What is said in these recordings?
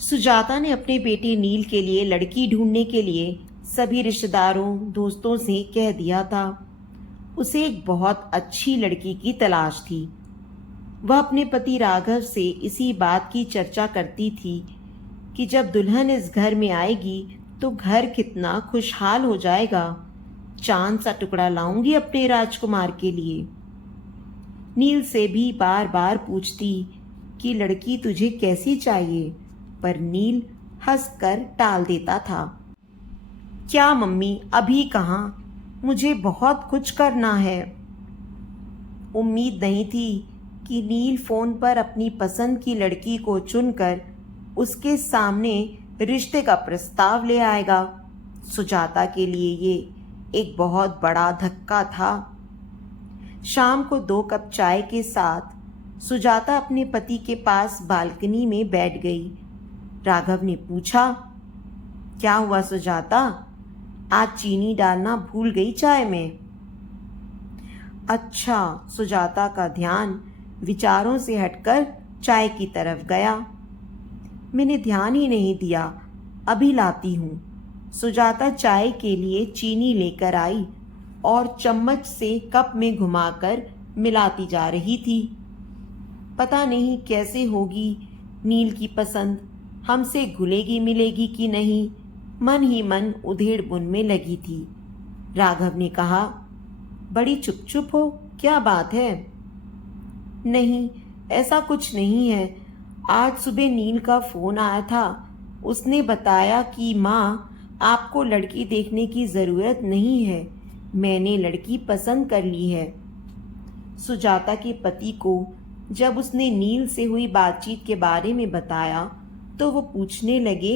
सुजाता ने अपने बेटे नील के लिए लड़की ढूंढने के लिए सभी रिश्तेदारों दोस्तों से कह दिया था। उसे एक बहुत अच्छी लड़की की तलाश थी। वह अपने पति राघव से इसी बात की चर्चा करती थी कि जब दुल्हन इस घर में आएगी तो घर कितना खुशहाल हो जाएगा। चांद सा टुकड़ा लाऊंगी अपने राजकुमार के लिए। नील से भी बार बार पूछती कि लड़की तुझे कैसी चाहिए, पर नील हंसकर टाल देता था। क्या मम्मी, अभी कहाँ, मुझे बहुत कुछ करना है। उम्मीद नहीं थी कि नील फोन पर अपनी पसंद की लड़की को चुनकर उसके सामने रिश्ते का प्रस्ताव ले आएगा। सुजाता के लिए ये एक बहुत बड़ा धक्का था। शाम को 2 कप चाय के साथ सुजाता अपने पति के पास बालकनी में बैठ गई। राघव ने पूछा, क्या हुआ सुजाता, आज चीनी डालना भूल गई चाय में? अच्छा, सुजाता का ध्यान विचारों से हटकर चाय की तरफ गया। मैंने ध्यान ही नहीं दिया, अभी लाती हूँ। सुजाता चाय के लिए चीनी लेकर आई और चम्मच से कप में घुमाकर मिलाती जा रही थी। पता नहीं कैसे होगी नील की पसंद, हमसे घुलेगी मिलेगी कि नहीं, मन ही मन उधेड़ बुन में लगी थी। राघव ने कहा, बड़ी चुप चुप हो, क्या बात है? नहीं, ऐसा कुछ नहीं है। आज सुबह नील का फोन आया था। उसने बताया कि माँ, आपको लड़की देखने की ज़रूरत नहीं है, मैंने लड़की पसंद कर ली है। सुजाता के पति को जब उसने नील से हुई बातचीत के बारे में बताया तो वो पूछने लगे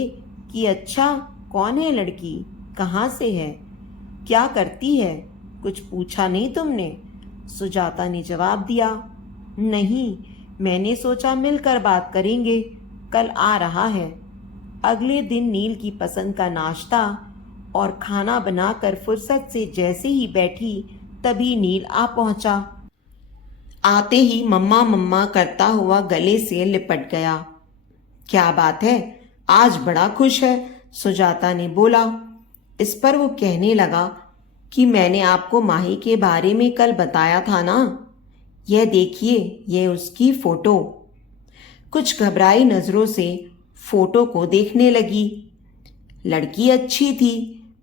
कि अच्छा, कौन है लड़की, कहाँ से है, क्या करती है, कुछ पूछा नहीं तुमने? सुजाता ने जवाब दिया, नहीं, मैंने सोचा मिलकर बात करेंगे, कल आ रहा है। अगले दिन नील की पसंद का नाश्ता और खाना बनाकर फुर्सत से जैसे ही बैठी तभी नील आ पहुंचा। आते ही मम्मा मम्मा करता हुआ गले से लिपट गया। क्या बात है, आज बड़ा खुश है, सुजाता ने बोला। इस पर वो कहने लगा कि मैंने आपको माही के बारे में कल बताया था ना, यह देखिए, यह उसकी फोटो। कुछ घबराई नजरों से फोटो को देखने लगी। लड़की अच्छी थी,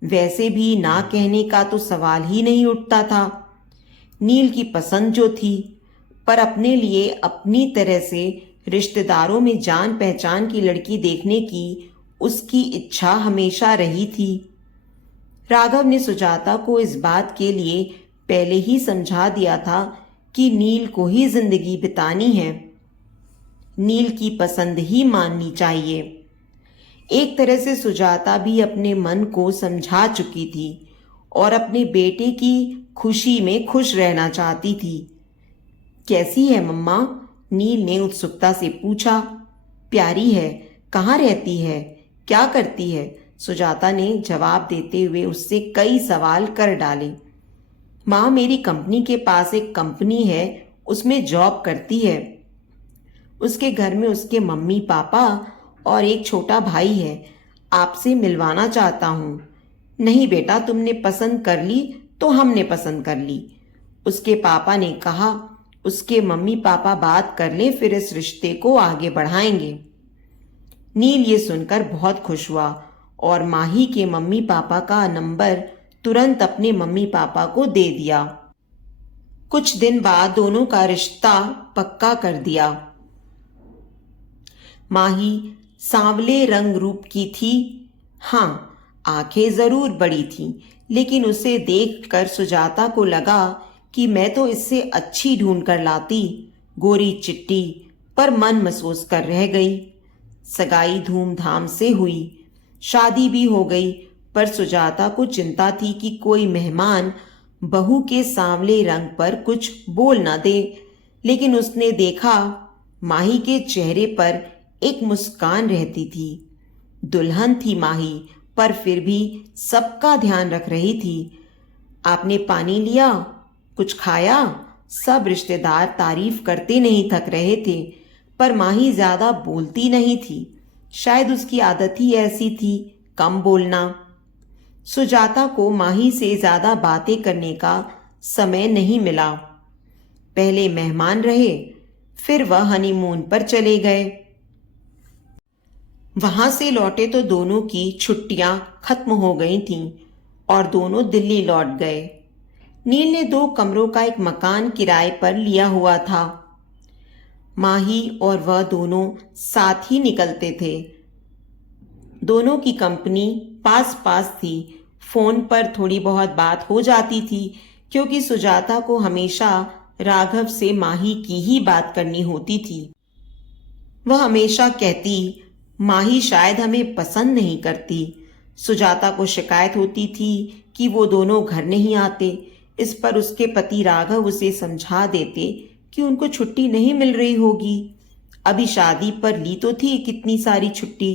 वैसे भी ना कहने का तो सवाल ही नहीं उठता था। नील की पसंद जो थी, पर अपने लिए अपनी तरह से रिश्तेदारों में जान पहचान की लड़की देखने की उसकी इच्छा हमेशा रही थी। राघव ने सुजाता को इस बात के लिए पहले ही समझा दिया था कि नील को ही जिंदगी बितानी है, नील की पसंद ही माननी चाहिए। एक तरह से सुजाता भी अपने मन को समझा चुकी थी और अपने बेटे की खुशी में खुश रहना चाहती थी। कैसी है मम्मा? नील ने उत्सुकता से पूछा। प्यारी है, कहाँ रहती है, क्या करती है? सुजाता ने जवाब देते हुए उससे कई सवाल कर डाले। माँ, मेरी कंपनी के पास एक कंपनी है, उसमें जॉब करती है। उसके घर में उसके मम्मी पापा और एक छोटा भाई है, आपसे मिलवाना चाहता हूँ। नहीं बेटा, तुमने पसंद कर ली तो हमने पसंद कर ली, उसके पापा ने कहा। उसके मम्मी पापा बात कर लें, फिर इस रिश्ते को आगे बढ़ाएंगे। नील ये सुनकर बहुत खुश हुआ और माही के मम्मी पापा का नंबर तुरंत अपने मम्मी पापा को दे दिया। कुछ दिन बाद दोनों का रिश्ता पक्का कर दिया। माही सांवले रंग रूप की थी। हाँ, आंखें जरूर बड़ी थीं, लेकिन उसे देखकर सुजाता को लगा कि मैं तो इससे अच्छी ढूंढ कर लाती। गोरी चिट्टी, पर मन महसूस कर रह गई। सगाई धूमधाम से हुई, शादी भी हो गई, पर सुजाता को चिंता थी कि कोई मेहमान बहू के सांवले रंग पर कुछ बोल न दे। लेकिन उसने देखा, माही के चेहरे पर एक मुस्कान रहती थी। दुल्हन थी माही, पर फिर भी सबका ध्यान रख रही थी। आपने पानी लिया, कुछ खाया? सब रिश्तेदार तारीफ करते नहीं थक रहे थे, पर माही ज्यादा बोलती नहीं थी। शायद उसकी आदत ही ऐसी थी, कम बोलना। सुजाता को माही से ज्यादा बातें करने का समय नहीं मिला। पहले मेहमान रहे, फिर वह हनीमून पर चले गए। वहां से लौटे तो दोनों की छुट्टियां खत्म हो गई थीं और दोनों दिल्ली लौट गए। नील ने 2 कमरों का एक मकान किराए पर लिया हुआ था। माही और वह दोनों साथ ही निकलते थे। दोनों की कंपनी पास पास थी। फोन पर थोड़ी बहुत बात हो जाती थी, क्योंकि सुजाता को हमेशा राघव से माही की ही बात करनी होती थी। वह हमेशा कहती, माही शायद हमें पसंद नहीं करती। सुजाता को शिकायत होती थी कि वो दोनों घर नहीं आते। इस पर उसके पति राघव उसे समझा देते कि उनको छुट्टी नहीं मिल रही होगी। अभी शादी पर ली तो थी कितनी सारी छुट्टी,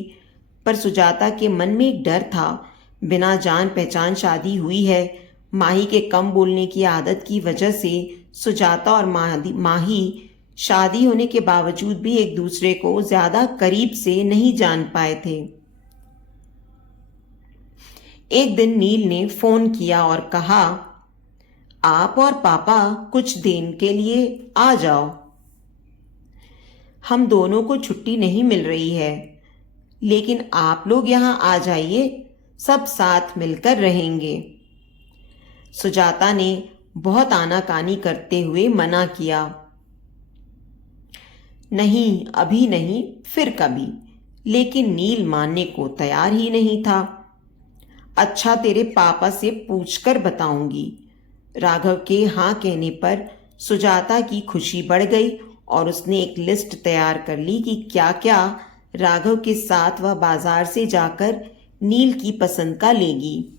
पर सुजाता के मन में एक डर था। बिना जान पहचान शादी हुई है। माही के कम बोलने की आदत की वजह से सुजाता और माही शादी होने के बावजूद भी एक दूसरे को ज्यादा करीब से नहीं जान पाए थे। एक दिन नील ने फोन किया और कहा, आप और पापा कुछ दिन के लिए आ जाओ। हम दोनों को छुट्टी नहीं मिल रही है, लेकिन आप लोग यहां आ जाइए, सब साथ मिलकर रहेंगे। सुजाता ने बहुत आनाकानी करते हुए मना किया। नहीं, अभी नहीं, फिर कभी। लेकिन नील मानने को तैयार ही नहीं था। अच्छा, तेरे पापा से पूछकर बताऊंगी। राघव के हाँ कहने पर सुजाता की खुशी बढ़ गई और उसने एक लिस्ट तैयार कर ली कि क्या क्या राघव के साथ वह बाजार से जाकर नील की पसंद का लेगी।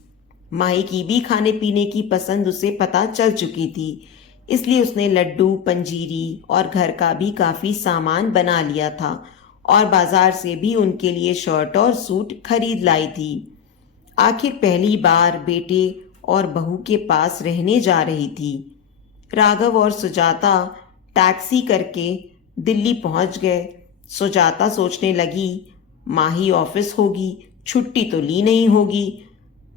माही की भी खाने पीने की पसंद उसे पता चल चुकी थी, इसलिए उसने लड्डू, पंजीरी और घर का भी काफी सामान बना लिया था और बाजार से भी उनके लिए शर्ट और सूट खरीद लाई थी। आखिर पहली बार बेटे और बहू के पास रहने जा रही थी। राघव और सुजाता टैक्सी करके दिल्ली पहुंच गए। सुजाता सोचने लगी, माही ऑफिस होगी, छुट्टी तो ली नहीं होगी,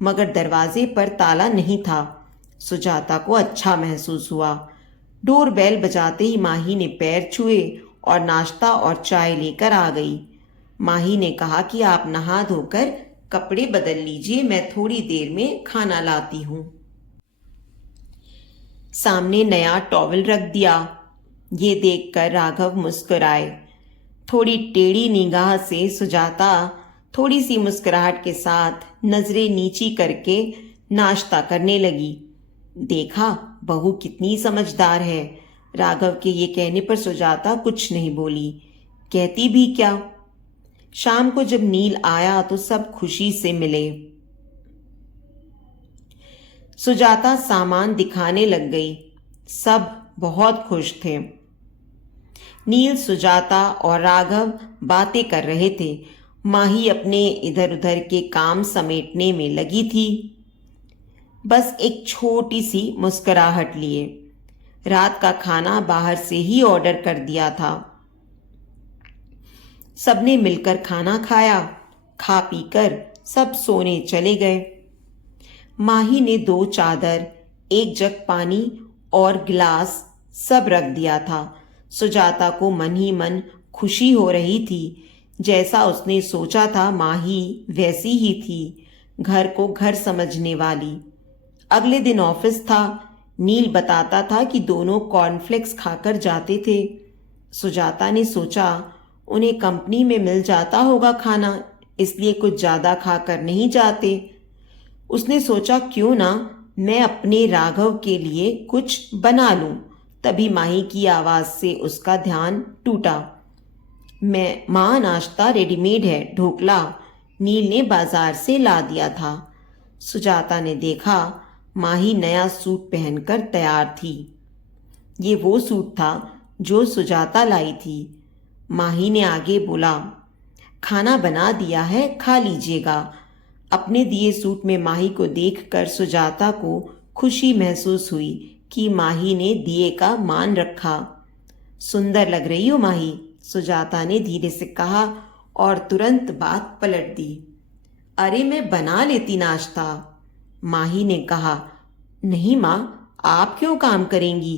मगर दरवाजे पर ताला नहीं था। सुजाता को अच्छा महसूस हुआ। डोरबेल बजाते ही माही ने पैर छुए और नाश्ता और चाय लेकर आ गई। माही ने कहा कि आप नहा धोकर कपड़े बदल लीजिए, मैं थोड़ी देर में खाना लाती हूं। सामने नया टॉवल रख दिया। ये देखकर राघव मुस्कुराए। थोड़ी टेढ़ी निगाह से सुजाता थोड़ी सी मुस्कुराहट के साथ नजरें नीची करके नाश्ता करने लगी। देखा, बहू कितनी समझदार है। राघव के ये कहने पर सुजाता कुछ नहीं बोली। कहती भी क्या। शाम को जब नील आया तो सब खुशी से मिले। सुजाता सामान दिखाने लग गई। सब बहुत खुश थे। नील, सुजाता और राघव बातें कर रहे थे। माही अपने इधर उधर के काम समेटने में लगी थी, बस एक छोटी सी मुस्कुराहट लिए। रात का खाना बाहर से ही ऑर्डर कर दिया था। सबने मिलकर खाना खाया। खा पीकर सब सोने चले गए। माही ने 2 चादर, 1 जग पानी और गिलास सब रख दिया था। सुजाता को मन ही मन खुशी हो रही थी। जैसा उसने सोचा था माही वैसी ही थी, घर को घर समझने वाली। अगले दिन ऑफिस था। नील बताता था कि दोनों कॉर्नफ्लेक्स खाकर जाते थे। सुजाता ने सोचा उन्हें कंपनी में मिल जाता होगा खाना, इसलिए कुछ ज्यादा खाकर नहीं जाते। उसने सोचा क्यों ना मैं अपने राघव के लिए कुछ बना लूं। तभी माही की आवाज से उसका ध्यान टूटा। मां, नाश्ता रेडीमेड है, ढोकला नील ने बाजार से ला दिया था। सुजाता ने देखा माही नया सूट पहनकर तैयार थी। ये वो सूट था जो सुजाता लाई थी। माही ने आगे बोला, खाना बना दिया है, खा लीजिएगा। अपने दिए सूट में माही को देखकर सुजाता को खुशी महसूस हुई कि माही ने दिए का मान रखा। सुंदर लग रही हो माही, सुजाता ने धीरे से कहा और तुरंत बात पलट दी। अरे मैं बना लेती नाश्ता। माही ने कहा। नहीं माँ, आप क्यों काम करेंगी?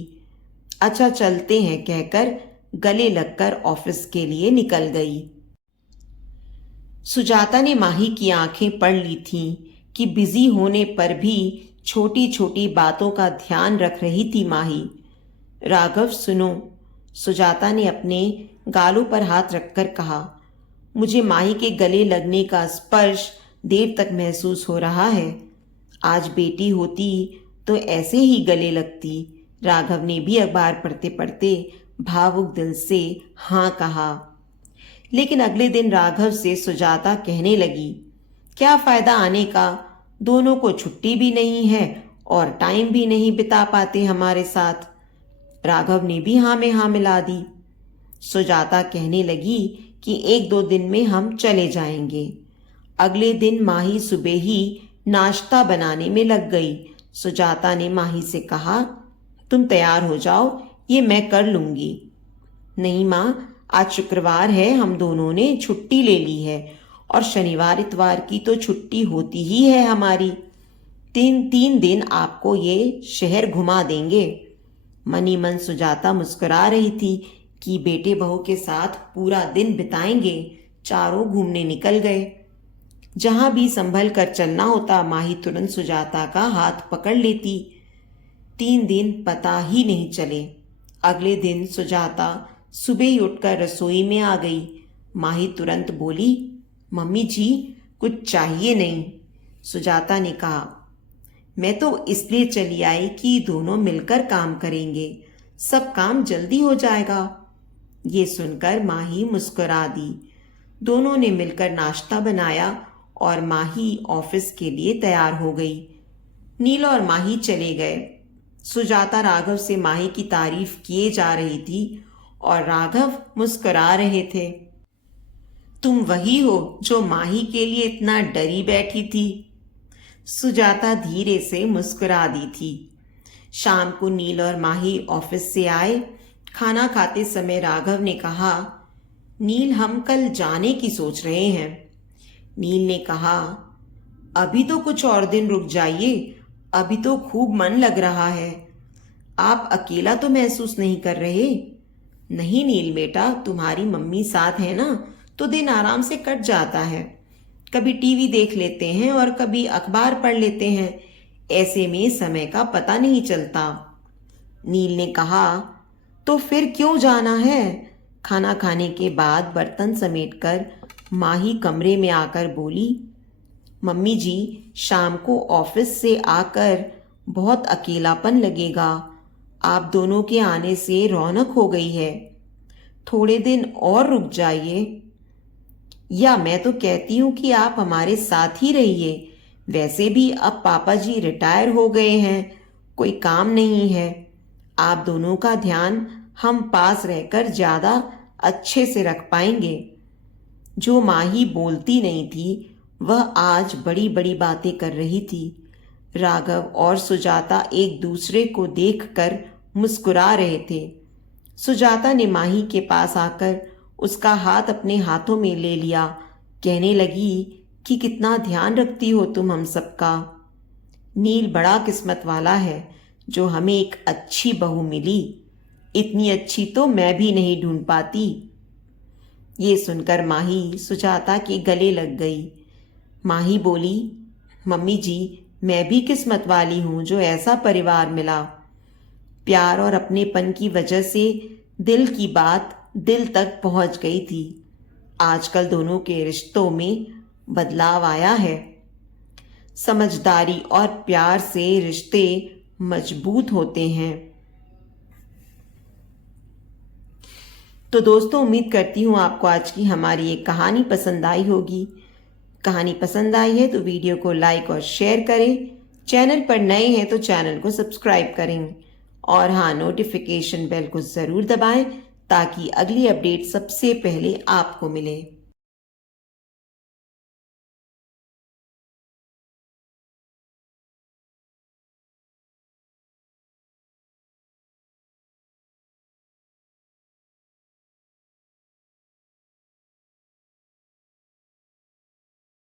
अच्छा चलते हैं कहकर गले लगकर ऑफिस के लिए निकल गई। सुजाता ने माही की आंखें पढ़ ली थीं कि बिजी होने पर भी छोटी छोटी बातों का ध्यान रख रही थी माही। राघव सुनो, सुजाता ने अपने गालों पर हाथ रखकर कहा। मुझे माही के गले लगने का स्पर्श देर तक महसूस हो रहा है। आज बेटी होती तो ऐसे ही गले लगती। राघव ने भी अखबार पढ़ते पढ़ते भावुक दिल से हाँ कहा। लेकिन अगले दिन राघव से सुजाता कहने लगी, क्या फायदा आने का, दोनों को छुट्टी भी नहीं है और टाइम भी नहीं बिता पाते हमारे साथ। राघव ने भी हाँ में हाँ मिला दी। सुजाता कहने लगी कि 1-2 दिन में हम चले जाएंगे। अगले दिन माही सुबह ही नाश्ता बनाने में लग गई। सुजाता ने माही से कहा, तुम तैयार हो जाओ, ये मैं कर लूंगी। नहीं माँ, आज शुक्रवार है, हम दोनों ने छुट्टी ले ली है और शनिवार इतवार की तो छुट्टी होती ही है हमारी। 3 दिन आपको ये शहर घुमा देंगे। मनी मन सुजाता मुस्कुरा रही थी कि बेटे बहू के साथ पूरा दिन बिताएंगे। चारों घूमने निकल गए। जहां भी संभल कर चलना होता माही तुरंत सुजाता का हाथ पकड़ लेती। 3 दिन पता ही नहीं चले। अगले दिन सुजाता सुबह ही उठकर रसोई में आ गई। माही तुरंत बोली, मम्मी जी कुछ चाहिए नहीं? सुजाता ने कहा, मैं तो इसलिए चली आई कि दोनों मिलकर काम करेंगे, सब काम जल्दी हो जाएगा। ये सुनकर माही मुस्कुरा दी। दोनों ने मिलकर नाश्ता बनाया और माही ऑफिस के लिए तैयार हो गई। नील और माही चले गए। सुजाता राघव से माही की तारीफ किए जा रही थी और राघव मुस्कुरा रहे थे। तुम वही हो जो माही के लिए इतना डरी बैठी थी? सुजाता धीरे से मुस्कुरा दी थी। शाम को नील और माही ऑफिस से आए। खाना खाते समय राघव ने कहा, नील हम कल जाने की सोच रहे हैं। नील ने कहा, अभी तो कुछ और दिन रुक जाइए, अभी तो खूब मन लग रहा है। आप अकेला तो महसूस नहीं कर रहे? नहीं नील बेटा, तुम्हारी मम्मी साथ है ना, तो दिन आराम से कट जाता है। कभी टीवी देख लेते हैं और कभी अखबार पढ़ लेते हैं। ऐसे में समय का पता नहीं चलता। नील ने कहा, तो फिर क्यों जाना है? खाना खाने के बाद बर्तन समेटकर माही कमरे में आकर बोली, मम्मी जी शाम को ऑफिस से आकर बहुत अकेलापन लगेगा। आप दोनों के आने से रौनक हो गई है। थोड़े दिन और रुक जाइए, या मैं तो कहती हूँ कि आप हमारे साथ ही रहिए। वैसे भी अब पापा जी रिटायर हो गए हैं, कोई काम नहीं है। आप दोनों का ध्यान हम पास रहकर ज़्यादा अच्छे से रख पाएंगे। जो माही बोलती नहीं थी वह आज बड़ी बड़ी बातें कर रही थी। राघव और सुजाता एक दूसरे को देखकर मुस्कुरा रहे थे। सुजाता ने माही के पास आकर उसका हाथ अपने हाथों में ले लिया। कहने लगी कि कितना ध्यान रखती हो तुम हम सबका। नील बड़ा किस्मत वाला है जो हमें एक अच्छी बहू मिली। इतनी अच्छी तो मैं भी नहीं ढूंढ पाती। ये सुनकर माही सुजाता के गले लग गई। माही बोली, मम्मी जी मैं भी किस्मत वाली हूँ जो ऐसा परिवार मिला। प्यार और अपनेपन की वजह से दिल की बात दिल तक पहुंच गई थी। आजकल दोनों के रिश्तों में बदलाव आया है। समझदारी और प्यार से रिश्ते मजबूत होते हैं। तो दोस्तों उम्मीद करती हूँ आपको आज की हमारी ये कहानी पसंद आई होगी। कहानी पसंद आई है तो वीडियो को लाइक और शेयर करें। चैनल पर नए हैं तो चैनल को सब्सक्राइब करें और हाँ, नोटिफिकेशन बेल को ज़रूर दबाएं ताकि अगली अपडेट सबसे पहले आपको मिले।